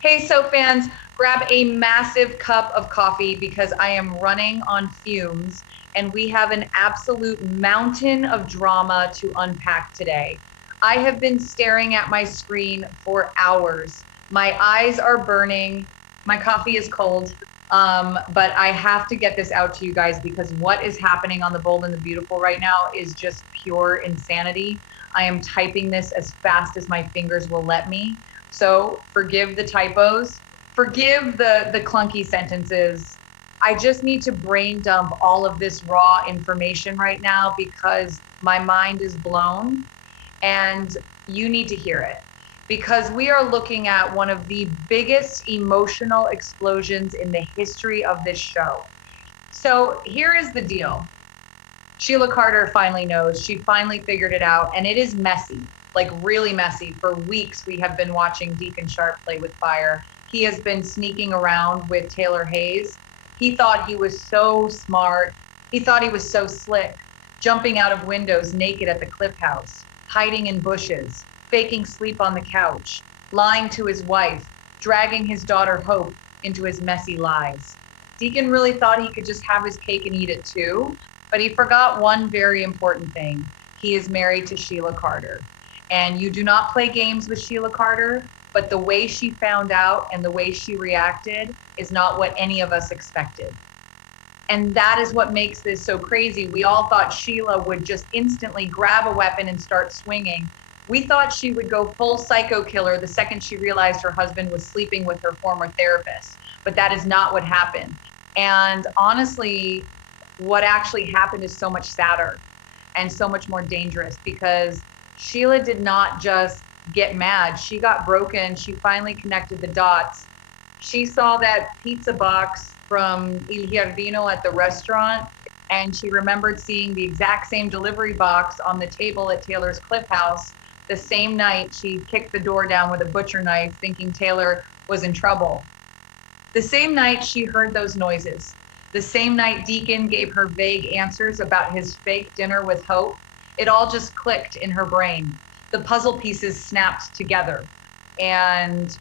Hey, soap fans, grab a massive cup of coffee because I am running on fumes and we have an absolute mountain of drama to unpack today. I have been staring at my screen for hours. My eyes are burning. My coffee is cold. But I have to get this out to you guys because what is happening on The Bold and the Beautiful right now is just pure insanity. I am typing this as fast as my fingers will let me. So forgive the typos, forgive the clunky sentences. I just need to brain dump all of this raw information right now because my mind is blown and you need to hear it. Because we are looking at one of the biggest emotional explosions in the history of this show. So here is the deal. Sheila Carter finally knows. She finally figured it out, and it is messy, like really messy. For weeks, we have been watching Deacon Sharp play with fire. He has been sneaking around with Taylor Hayes. He thought he was so smart. He thought he was so slick, jumping out of windows naked at the Cliff House, hiding in bushes, faking sleep on the couch, lying to his wife, dragging his daughter Hope into his messy lies. Deacon really thought he could just have his cake and eat it too, but he forgot one very important thing. He is married to Sheila Carter. And you do not play games with Sheila Carter, but the way she found out and the way she reacted is not what any of us expected. And that is what makes this so crazy. We all thought Sheila would just instantly grab a weapon and start swinging. We thought she would go full psycho killer the second she realized her husband was sleeping with her former therapist. But that is not what happened. And honestly, what actually happened is so much sadder and so much more dangerous because Sheila did not just get mad. She got broken. She finally connected the dots. She saw that pizza box from Il Giardino at the restaurant, and she remembered seeing the exact same delivery box on the table at Taylor's Cliff House the same night she kicked the door down with a butcher knife, thinking Taylor was in trouble. The same night she heard those noises, the same night Deacon gave her vague answers about his fake dinner with Hope, it all just clicked in her brain. The puzzle pieces snapped together, and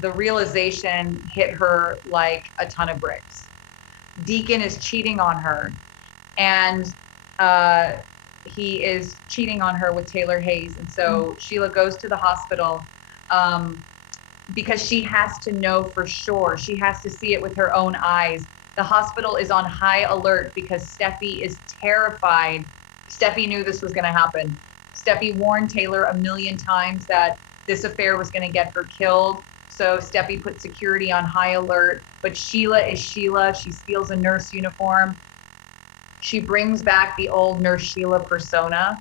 the realization hit her like a ton of bricks. Deacon is cheating on her, and uh, he is cheating on her with Taylor Hayes. And so Sheila goes to the hospital um, because she has to know for sure. She has to see it with her own eyes. The hospital is on high alert because Steffi is terrified. Steffi knew this was going to happen. Steffi warned Taylor a million times that this affair was going to get her killed. So Steffi put security on high alert. But Sheila is Sheila. She steals a nurse uniform. She brings back the old Nurse Sheila persona,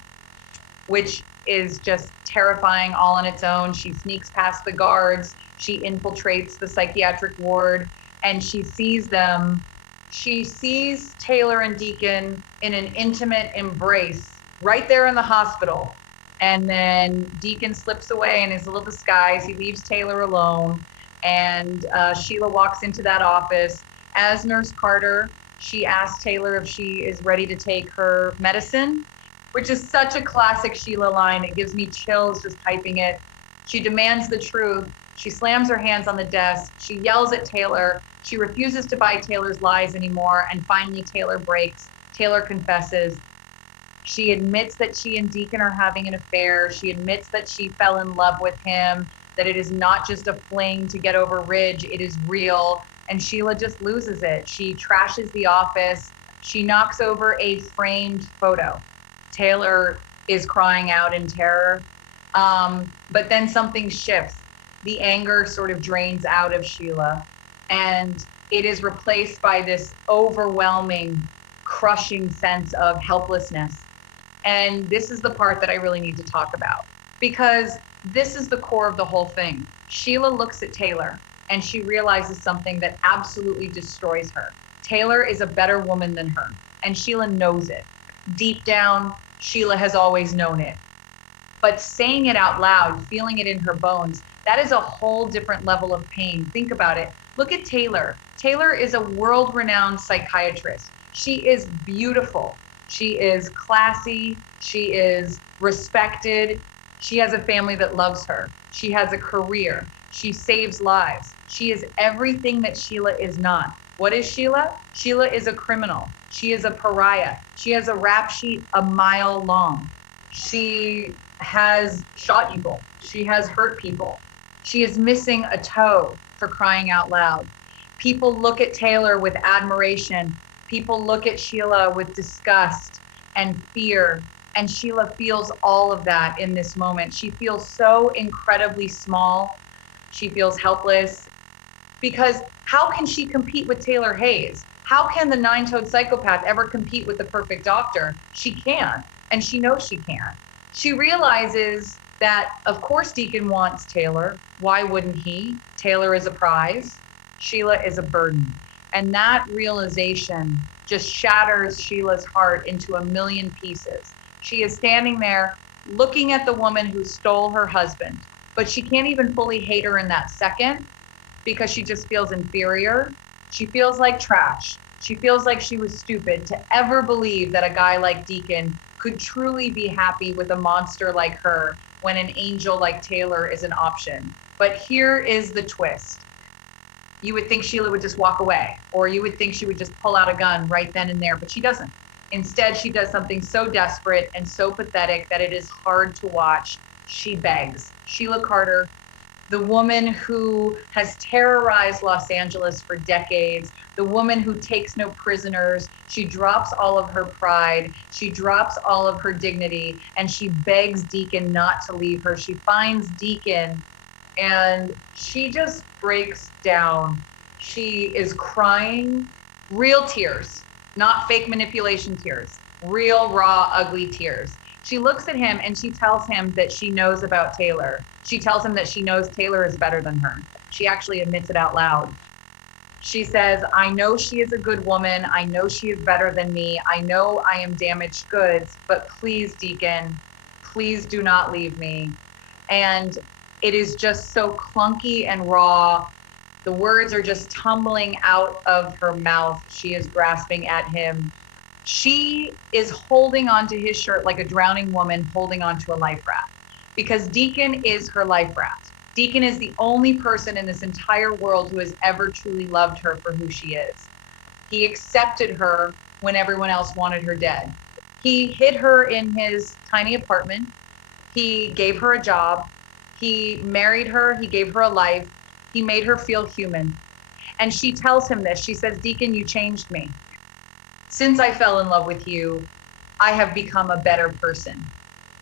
which is just terrifying all on its own. She sneaks past the guards. She infiltrates the psychiatric ward and she sees them. She sees Taylor and Deacon in an intimate embrace right there in the hospital. And then Deacon slips away in his little disguise. He leaves Taylor alone. And Sheila walks into that office. As Nurse Carter, she asks Taylor if she is ready to take her medicine, which is such a classic Sheila line. It gives me chills just typing it. She demands the truth. She slams her hands on the desk. She yells at Taylor. She refuses to buy Taylor's lies anymore. And finally, Taylor breaks. Taylor confesses. She admits that she and Deacon are having an affair. She admits that she fell in love with him, that it is not just a fling to get over Ridge. It is real. And Sheila just loses it. She trashes the office. She knocks over a framed photo. Taylor is crying out in terror. But then something shifts. The anger sort of drains out of Sheila, and it is replaced by this overwhelming, crushing sense of helplessness. And this is the part that I really need to talk about because this is the core of the whole thing. Sheila looks at Taylor and she realizes something that absolutely destroys her. Taylor is a better woman than her, and Sheila knows it. Deep down, Sheila has always known it. But saying it out loud, feeling it in her bones, that is a whole different level of pain. Think about it. Look at Taylor. Taylor is a world renowned psychiatrist. She is beautiful. She is classy. She is respected. She has a family that loves her. She has a career. She saves lives. She is everything that Sheila is not. What is Sheila? Sheila is a criminal. She is a pariah. She has a rap sheet a mile long. She has shot people. She has hurt people. She is missing a toe, for crying out loud. People look at Taylor with admiration. People look at Sheila with disgust and fear. And Sheila feels all of that in this moment. She feels so incredibly small. She feels helpless, because how can she compete with Taylor Hayes? How can the nine-toed psychopath ever compete with the perfect doctor? She can, and she knows she can. She realizes that, of course, Deacon wants Taylor. Why wouldn't he? Taylor is a prize. Sheila is a burden. And that realization just shatters Sheila's heart into a million pieces. She is standing there looking at the woman who stole her husband, but she can't even fully hate her in that second, because she just feels inferior. She feels like trash. She feels like she was stupid to ever believe that a guy like Deacon could truly be happy with a monster like her when an angel like Taylor is an option. But here is the twist. You would think Sheila would just walk away, or you would think she would just pull out a gun right then and there, but she doesn't. Instead, she does something so desperate and so pathetic that it is hard to watch. She begs. Sheila Carter, the woman who has terrorized Los Angeles for decades, the woman who takes no prisoners. She drops all of her pride. She drops all of her dignity, and she begs Deacon not to leave her. She finds Deacon, and she just breaks down. She is crying, real tears, not fake manipulation tears, real, raw, ugly tears. She looks at him and she tells him that she knows about Taylor. She tells him that she knows Taylor is better than her. She actually admits it out loud. She says, I know she is a good woman. I know she is better than me. I know I am damaged goods, but please, Deacon, please do not leave me. And it is just so clunky and raw. The words are just tumbling out of her mouth. She is grasping at him. She is holding onto his shirt like a drowning woman holding onto a life raft, because Deacon is her life raft. Deacon is the only person in this entire world who has ever truly loved her for who she is. He accepted her when everyone else wanted her dead. He hid her in his tiny apartment. He gave her a job. He married her. He gave her a life. He made her feel human. And she tells him this. She says, Deacon, you changed me. Since I fell in love with you, I have become a better person.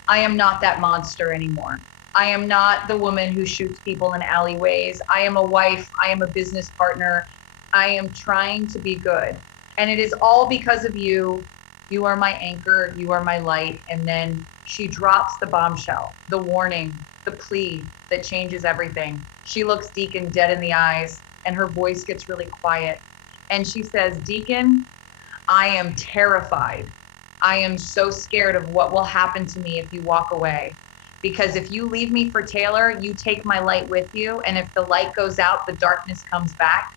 I am not that monster anymore. I am not the woman who shoots people in alleyways. I am a wife. I am a business partner. I am trying to be good. And it is all because of you. You are my anchor. You are my light. And then she drops the bombshell, the warning, the plea that changes everything. She looks Deacon dead in the eyes, and her voice gets really quiet. And she says, Deacon, I am terrified. I am so scared of what will happen to me if you walk away. Because if you leave me for Taylor, you take my light with you. And if the light goes out, the darkness comes back.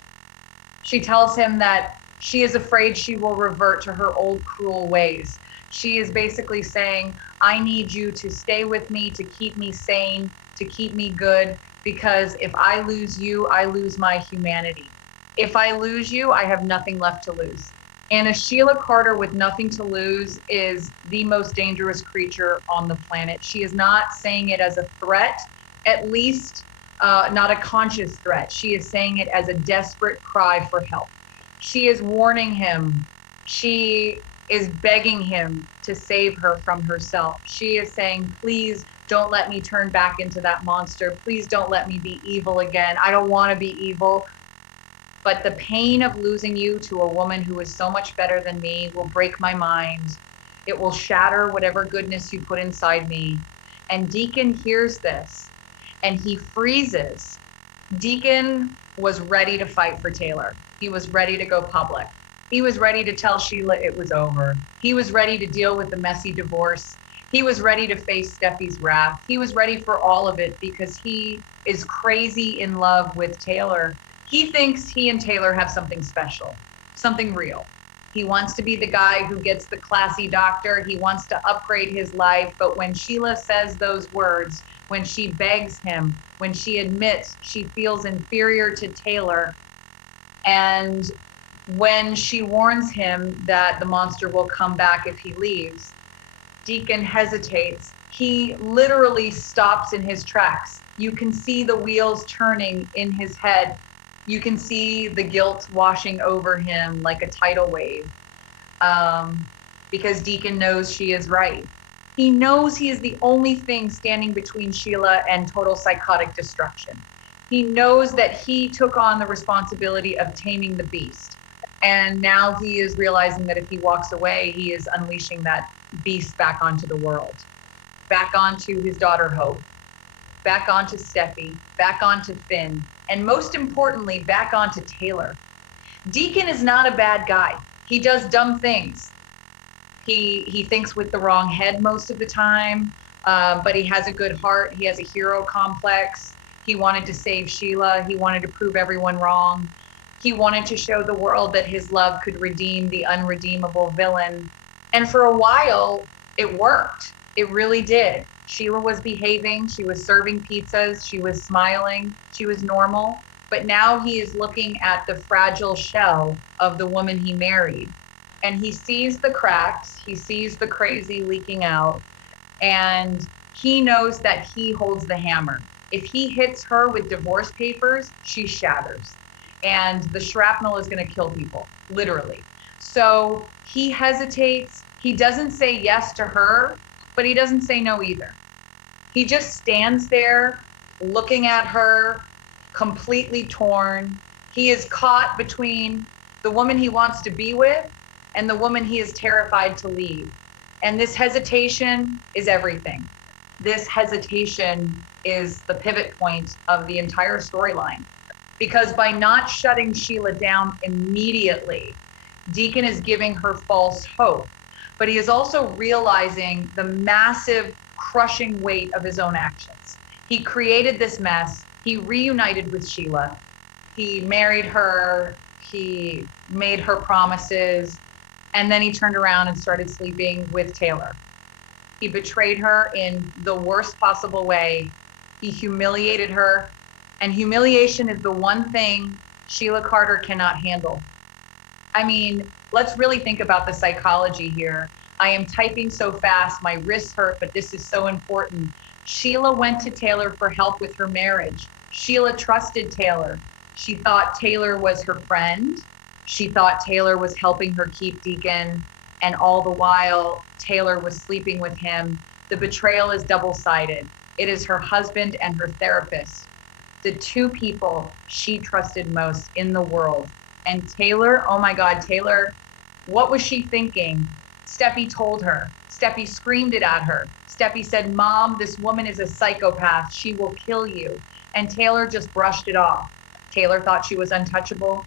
She tells him that she is afraid she will revert to her old cruel ways. She is basically saying, I need you to stay with me, to keep me sane, to keep me good. Because if I lose you, I lose my humanity. If I lose you, I have nothing left to lose. And a Sheila Carter with nothing to lose is the most dangerous creature on the planet. She is not saying it as a threat, at least not a conscious threat. She is saying it as a desperate cry for help. She is warning him. She is begging him to save her from herself. She is saying, please don't let me turn back into that monster. Please don't let me be evil again. I don't want to be evil. But the pain of losing you to a woman who is so much better than me will break my mind. It will shatter whatever goodness you put inside me. And Deacon hears this and he freezes. Deacon was ready to fight for Taylor. He was ready to go public. He was ready to tell Sheila it was over. He was ready to deal with the messy divorce. He was ready to face Steffi's wrath. He was ready for all of it because he is crazy in love with Taylor. He thinks he and Taylor have something special, something real. He wants to be the guy who gets the classy doctor. He wants to upgrade his life. But when Sheila says those words, when she begs him, when she admits she feels inferior to Taylor, and when she warns him that the monster will come back if he leaves, Deacon hesitates. He literally stops in his tracks. You can see the wheels turning in his head. You can see the guilt washing over him like a tidal wave. Because Deacon knows she is right. He knows he is the only thing standing between Sheila and total psychotic destruction. He knows that he took on the responsibility of taming the beast. And now he is realizing that if he walks away, he is unleashing that beast back onto the world, back onto his daughter Hope, back onto Steffi, back onto Finn, and most importantly, back onto Taylor. Deacon is not a bad guy. He does dumb things. He thinks with the wrong head most of the time, but he has a good heart. He has a hero complex. He wanted to save Sheila. He wanted to prove everyone wrong. He wanted to show the world that his love could redeem the unredeemable villain. And for a while, it worked. It really did. Sheila was behaving. She was serving pizzas. She was smiling. She was normal. But now he is looking at the fragile shell of the woman he married. And he sees the cracks. He sees the crazy leaking out. And he knows that he holds the hammer. If he hits her with divorce papers, she shatters. And the shrapnel is going to kill people, literally. So he hesitates. He doesn't say yes to her, but he doesn't say no either. He just stands there looking at her, completely torn. He is caught between the woman he wants to be with and the woman he is terrified to leave. And this hesitation is everything. This hesitation is the pivot point of the entire storyline. Because by not shutting Sheila down immediately, Deacon is giving her false hope. But he is also realizing the massive, crushing weight of his own actions. He created this mess. He reunited with Sheila. He married her. He made her promises. And then he turned around and started sleeping with Taylor. He betrayed her in the worst possible way. He humiliated her. And humiliation is the one thing Sheila Carter cannot handle. I mean, let's really think about the psychology here. I am typing so fast, my wrists hurt, but this is so important. Sheila went to Taylor for help with her marriage. Sheila trusted Taylor. She thought Taylor was her friend. She thought Taylor was helping her keep Deacon. And all the while, Taylor was sleeping with him. The betrayal is double-sided. It is her husband and her therapist, the two people she trusted most in the world. And Taylor, oh my God, Taylor, what was she thinking? Steffi told her. Steffi screamed it at her. Steffi said, "Mom, this woman is a psychopath. She will kill you." And Taylor just brushed it off. Taylor thought she was untouchable.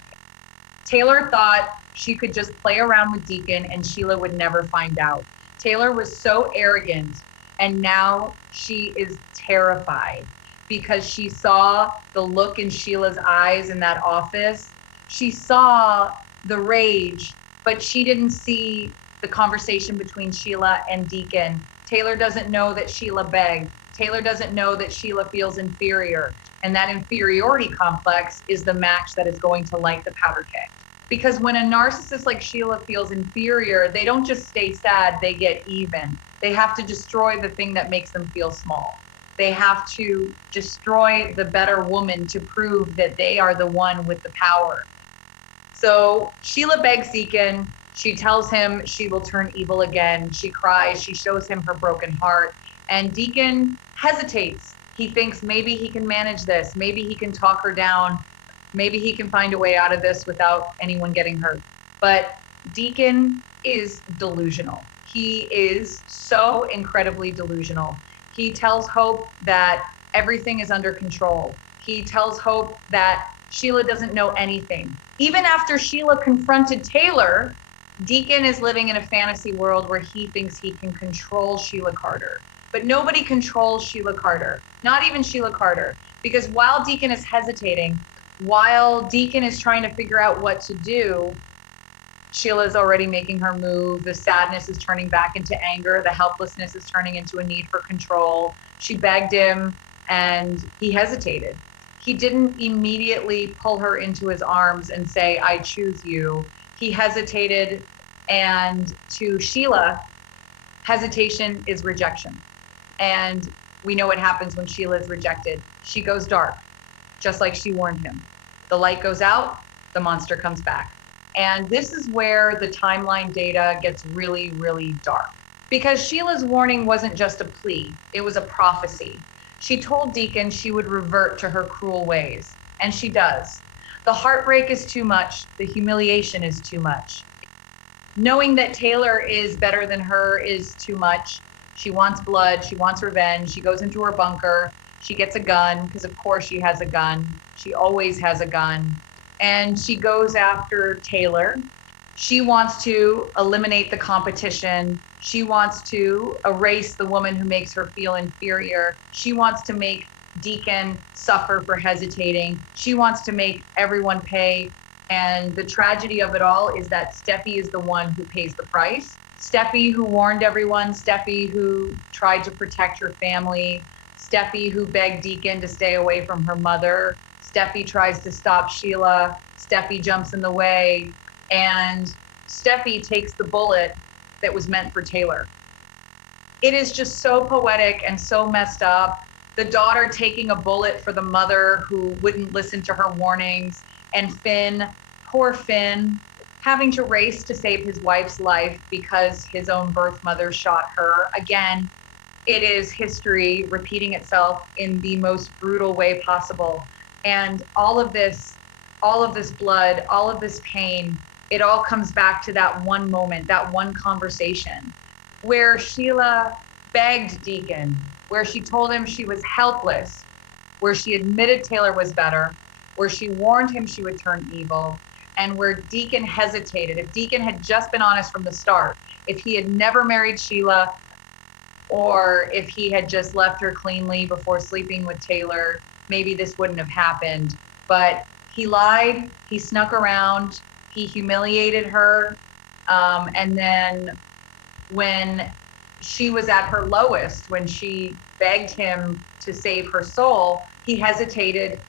Taylor thought she could just play around with Deacon and Sheila would never find out. Taylor was so arrogant, and now she is terrified because she saw the look in Sheila's eyes in that office. She saw the rage, but she didn't see the conversation between Sheila and Deacon. Taylor doesn't know that Sheila begged. Taylor doesn't know that Sheila feels inferior. And that inferiority complex is the match that is going to light the powder keg. Because when a narcissist like Sheila feels inferior, they don't just stay sad, they get even. They have to destroy the thing that makes them feel small. They have to destroy the better woman to prove that they are the one with the power. So Sheila begs Deacon. She tells him she will turn evil again. She cries. She shows him her broken heart. And Deacon hesitates. He thinks maybe he can manage this. Maybe he can talk her down. Maybe he can find a way out of this without anyone getting hurt. But Deacon is delusional. He is so incredibly delusional. He tells Hope that everything is under control. He tells Hope that Sheila doesn't know anything. Even after Sheila confronted Taylor, Deacon is living in a fantasy world where he thinks he can control Sheila Carter. But nobody controls Sheila Carter, not even Sheila Carter. Because while Deacon is hesitating, while Deacon is trying to figure out what to do, Sheila's already making her move. The sadness is turning back into anger. The helplessness is turning into a need for control. She begged him and he hesitated. He didn't immediately pull her into his arms and say, I choose you. He hesitated, and to Sheila, hesitation is rejection. And we know what happens when Sheila is rejected. She goes dark, just like she warned him. The light goes out, the monster comes back. And this is where the timeline data gets really, really dark. Because Sheila's warning wasn't just a plea, it was a prophecy. She told Deacon she would revert to her cruel ways, and she does. The heartbreak is too much, the humiliation is too much. Knowing that Taylor is better than her is too much. She wants blood, she wants revenge, she goes into her bunker, she gets a gun, because of course she has a gun. She always has a gun. And she goes after Taylor. She wants to eliminate the competition. She wants to erase the woman who makes her feel inferior. She wants to make Deacon suffer for hesitating. She wants to make everyone pay. And the tragedy of it all is that Steffi is the one who pays the price. Steffi who warned everyone, Steffi who tried to protect her family, Steffi who begged Deacon to stay away from her mother. Steffi tries to stop Sheila. Steffi jumps in the way. And Steffi takes the bullet that was meant for Taylor. It is just so poetic and so messed up. The daughter taking a bullet for the mother who wouldn't listen to her warnings. And Finn, poor Finn, having to race to save his wife's life because his own birth mother shot her. Again, it is history repeating itself in the most brutal way possible. And all of this blood, all of this pain, it all comes back to that one moment, that one conversation where Sheila begged Deacon, where she told him she was helpless, where she admitted Taylor was better, where she warned him she would turn evil, and where Deacon hesitated. If Deacon had just been honest from the start, if he had never married Sheila, or if he had just left her cleanly before sleeping with Taylor, maybe this wouldn't have happened. But he lied, he snuck around, he humiliated her, and then when she was at her lowest, when she begged him to save her soul, he hesitated.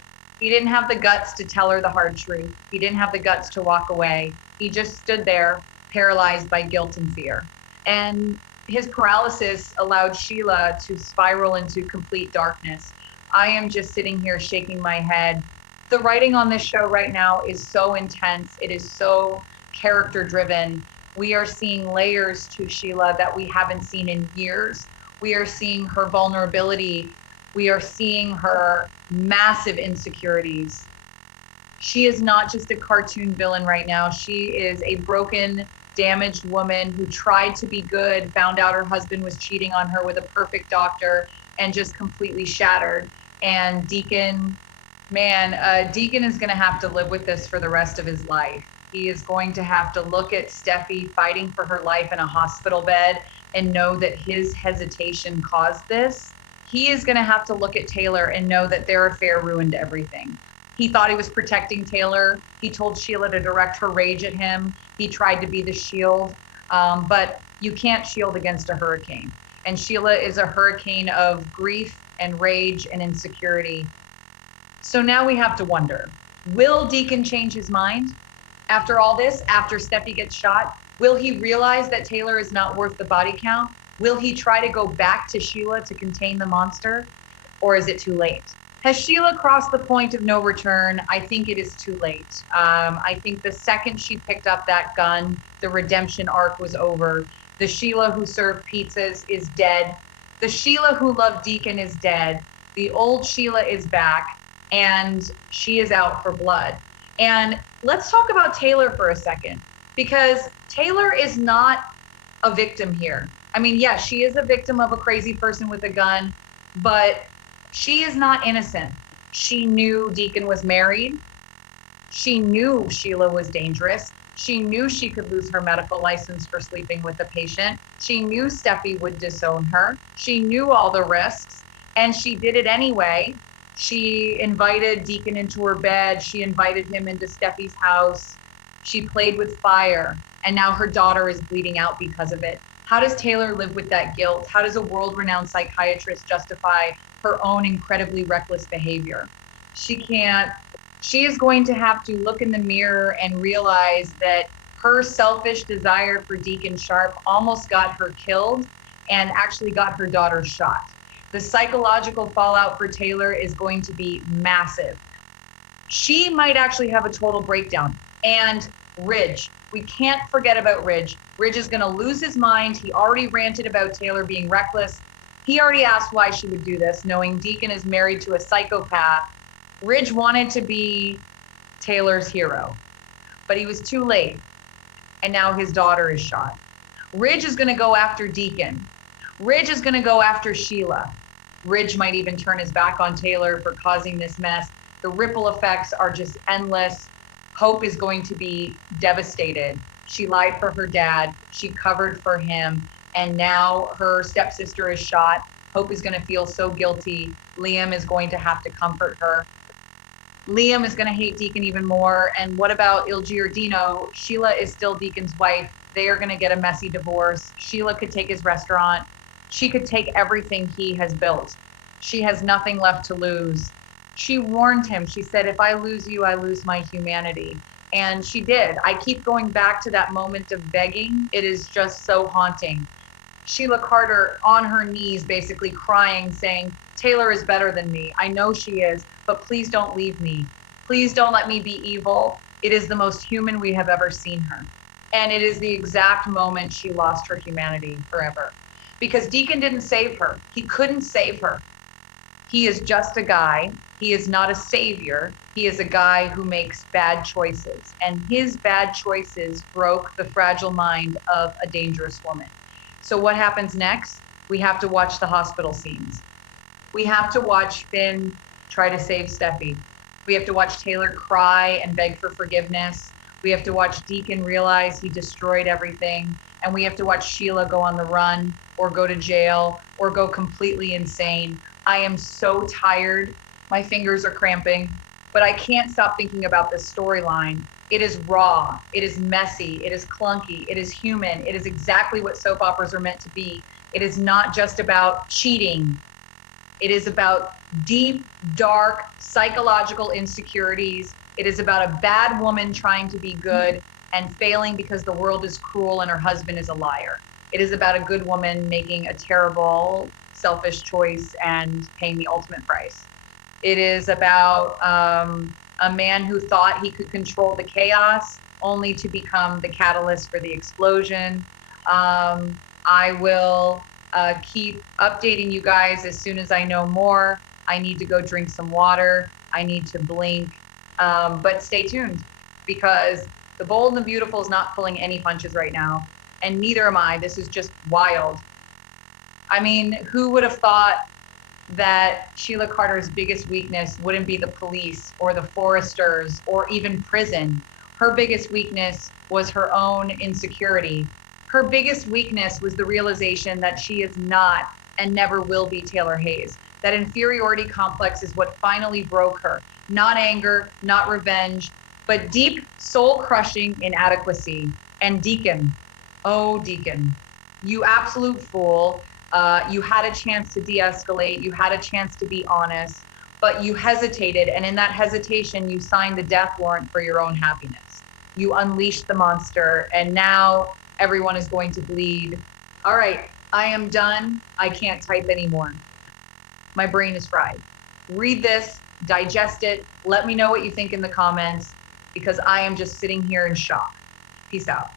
He didn't have the guts to tell her the hard truth. He didn't have the guts to walk away. He just stood there, paralyzed by guilt and fear. And his paralysis allowed Sheila to spiral into complete darkness. I am just sitting here shaking my head. The writing on this show right now is so intense. It is so character driven. We are seeing layers to Sheila that we haven't seen in years. We are seeing her vulnerability. We are seeing her massive insecurities. She is not just a cartoon villain right now. She is a broken, damaged woman who tried to be good, found out her husband was cheating on her with a perfect doctor, and just completely shattered. And Deacon, man, Deacon is going to have to live with this for the rest of his life. He is going to have to look at Steffi fighting for her life in a hospital bed and know that his hesitation caused this. He is going to have to look at Taylor and know that their affair ruined everything. He thought he was protecting Taylor. He told Sheila to direct her rage at him. He tried to be the shield, but you can't shield against a hurricane. And Sheila is a hurricane of grief and rage and insecurity. So now we have to wonder, will Deacon change his mind? After all this, after Steffi gets shot, will he realize that Taylor is not worth the body count? Will he try to go back to Sheila to contain the monster? Or is it too late? Has Sheila crossed the point of no return? I think it is too late. I think the second she picked up that gun, the redemption arc was over. The Sheila who served pizzas is dead. The Sheila who loved Deacon is dead. The old Sheila is back, and she is out for blood. And let's talk about Taylor for a second, because Taylor is not a victim here. I mean, yes, she is a victim of a crazy person with a gun, but she is not innocent. She knew Deacon was married. She knew Sheila was dangerous. She knew she could lose her medical license for sleeping with a patient. She knew Steffi would disown her. She knew all the risks, and she did it anyway. She invited Deacon into her bed. She invited him into Steffi's house. She played with fire, and now her daughter is bleeding out because of it. How does Taylor live with that guilt? How does a world-renowned psychiatrist justify her own incredibly reckless behavior? She can't. She is going to have to look in the mirror and realize that her selfish desire for Deacon Sharp almost got her killed and actually got her daughter shot. The psychological fallout for Taylor is going to be massive. She might actually have a total breakdown. And Ridge, we can't forget about Ridge. Ridge is going to lose his mind. He already ranted about Taylor being reckless. He already asked why she would do this, knowing Deacon is married to a psychopath. Ridge wanted to be Taylor's hero, but he was too late. And now his daughter is shot. Ridge is going to go after Deacon. Ridge is going to go after Sheila. Ridge might even turn his back on Taylor for causing this mess. The ripple effects are just endless. Hope is going to be devastated. She lied for her dad. She covered for him. And now her stepsister is shot. Hope is going to feel so guilty. Liam is going to have to comfort her. Liam is going to hate Deacon even more. And what about Il Giardino? Sheila is still Deacon's wife. They are going to get a messy divorce. Sheila could take his restaurant. She could take everything he has built. She has nothing left to lose. She warned him. She said, if I lose you, I lose my humanity. And she did. I keep going back to that moment of begging. It is just so haunting. Sheila Carter on her knees, basically crying, saying, Taylor is better than me. I know she is, but please don't leave me. Please don't let me be evil. It is the most human we have ever seen her. And it is the exact moment she lost her humanity forever. Because Deacon didn't save her. He couldn't save her. He is just a guy. He is not a savior. He is a guy who makes bad choices. And his bad choices broke the fragile mind of a dangerous woman. So what happens next? We have to watch the hospital scenes. We have to watch Finn try to save Steffi. We have to watch Taylor cry and beg for forgiveness. We have to watch Deacon realize he destroyed everything. And we have to watch Sheila go on the run or go to jail or go completely insane. I am so tired. My fingers are cramping, but I can't stop thinking about this storyline. It is raw. It is messy. It is clunky. It is human. It is exactly what soap operas are meant to be. It is not just about cheating. It is about deep, dark, psychological insecurities. It is about a bad woman trying to be good and failing because the world is cruel and her husband is a liar. It is about a good woman making a terrible, selfish choice and paying the ultimate price. It is about a man who thought he could control the chaos only to become the catalyst for the explosion. I will keep updating you guys as soon as I know more. I need to go drink some water. I need to blink. But stay tuned, because the Bold and the Beautiful is not pulling any punches right now. And neither am I. This is just wild. I mean, who would have thought that Sheila Carter's biggest weakness wouldn't be the police or the foresters or even prison? Her biggest weakness was her own insecurity. Her biggest weakness was the realization that she is not and never will be Taylor Hayes. That inferiority complex is what finally broke her. Not anger, not revenge, but deep, soul-crushing inadequacy. And Deacon, oh, Deacon, you absolute fool. You had a chance to de-escalate. You had a chance to be honest, but you hesitated. And in that hesitation, you signed the death warrant for your own happiness. You unleashed the monster, and now everyone is going to bleed. All right, I am done. I can't type anymore. My brain is fried. Read this, digest it. Let me know what you think in the comments, because I am just sitting here in shock. Peace out.